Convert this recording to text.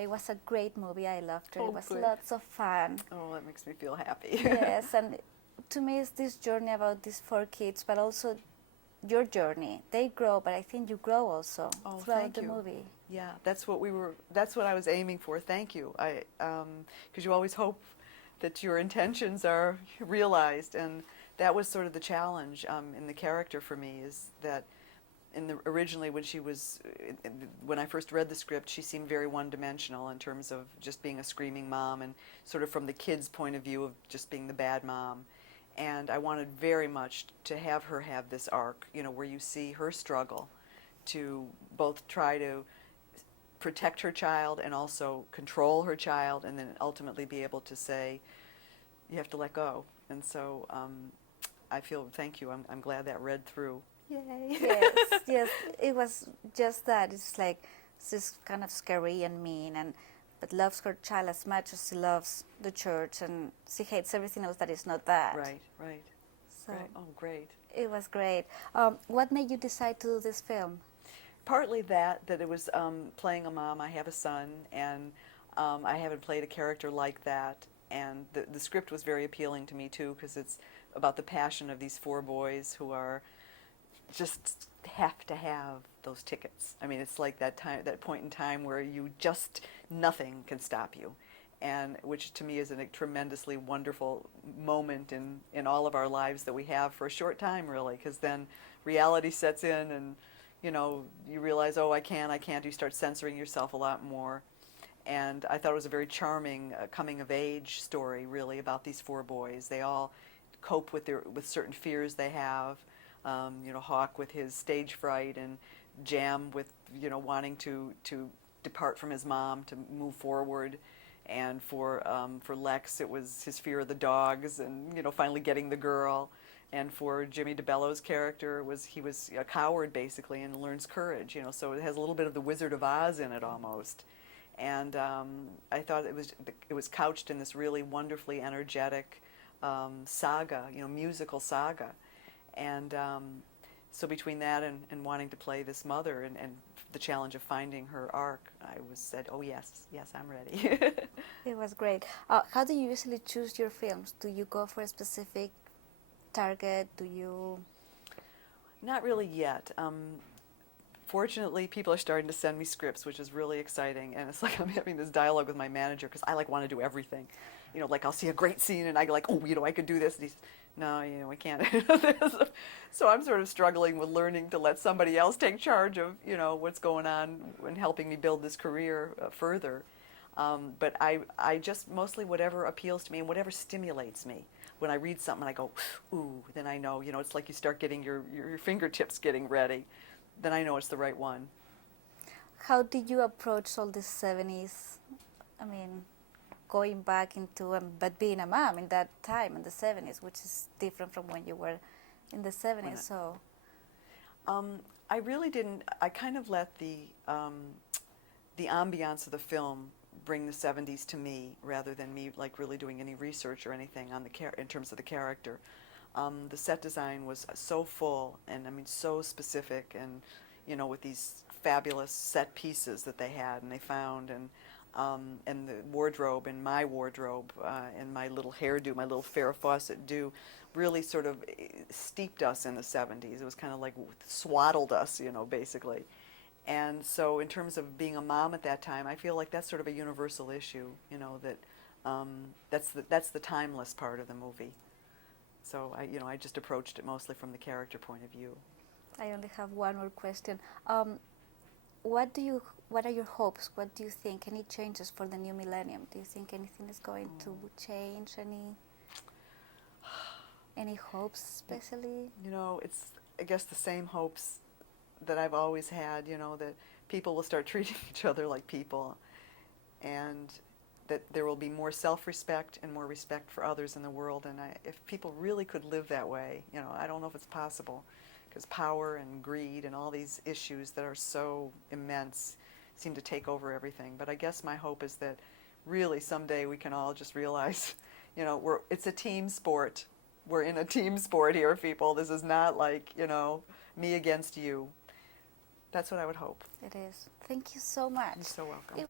It was a great movie. I loved it. Oh, It was good. lots of fun. Oh, that makes me feel happy. Yes, and to me, it's this journey about these four kids, but also your journey. They grow, but I think you grow also Oh, throughout thank the you. movie. Yeah, that's what we were. That's what I was aiming for. Thank you. Because you always hope that your intentions are realized, and that was sort of the challenge in the character for me. Is that originally when she was when I first read the script, she seemed very one-dimensional in terms of just being a screaming mom, and sort of from the kid's point of view of just being the bad mom. And I wanted very much to have her have this arc, where you see her struggle to both try to protect her child and also control her child, and then ultimately be able to say, you have to let go. And so I feel, thank you, I'm glad that read through. Yay. Yes, yes, it was just that. It's like she's kind of scary and mean, but loves her child as much as she loves the church, and she hates everything else that is not that. Right, right. So Right. Oh, great. it was great. What made you decide to do this film? Partly that it was playing a mom. I have a son, and I haven't played a character like that. And the script was very appealing to me too, because it's about the passion of these four boys who are just have to have those tickets. I mean, it's like that point in time where nothing can stop you, and which to me is a tremendously wonderful moment in all of our lives that we have for a short time, really, because then reality sets in, and you realize, oh, I can't. You start censoring yourself a lot more. And I thought it was a very charming coming-of-age story, really, about these four boys. They all cope with certain fears they have. Hawk with his stage fright, and Jam with wanting to depart from his mom to move forward, and for Lex it was his fear of the dogs, and finally getting the girl. And for Jimmy DeBello's character, he was a coward basically, and learns courage. So it has a little bit of the Wizard of Oz in it almost. And I thought it was couched in this really wonderfully energetic saga, musical saga. And so between that and wanting to play this mother, and the challenge of finding her arc, I said, oh yes, I'm ready. It was great. How do you usually choose your films? Do you go for a specific target? Do you? Not really yet. Fortunately, people are starting to send me scripts, which is really exciting, and it's like I'm having this dialogue with my manager, because I want to do everything. Like I'll see a great scene and I go like, oh, I could do this. And he's, no, we can't. So I'm sort of struggling with learning to let somebody else take charge of what's going on and helping me build this career further. But I just mostly whatever appeals to me and whatever stimulates me. When I read something and I go, ooh, then I know, it's like you start getting your fingertips getting ready. Then I know it's the right one. How did you approach all the 70s? I mean, going back into, but being a mom in that time, in the 70s, which is different from when you were in the 70s, so. I really didn't, I kind of let the ambiance of the film bring the 70s to me, rather than me like really doing any research or anything on in terms of the character. The set design was so full, and I mean so specific, and with these fabulous set pieces that they had and they found, and the wardrobe, and my wardrobe, and my little hairdo, my little Farrah Fawcett do, really sort of steeped us in the 70s. It was kind of like swaddled us, basically. And so in terms of being a mom at that time, I feel like that's sort of a universal issue, that that's the timeless part of the movie. So I just approached it mostly from the character point of view. I only have one more question. What are your hopes? What do you think? Any changes for the new millennium? Do you think anything is going to change? Any hopes, especially? It's, I guess, the same hopes that I've always had, that people will start treating each other like people, and that there will be more self-respect and more respect for others in the world. And if people really could live that way, I don't know if it's possible, because power and greed and all these issues that are so immense seem to take over everything. But I guess my hope is that really someday we can all just realize, it's a team sport. We're in a team sport here, people. This is not like, me against you. That's what I would hope. It is. Thank you so much. You're so welcome.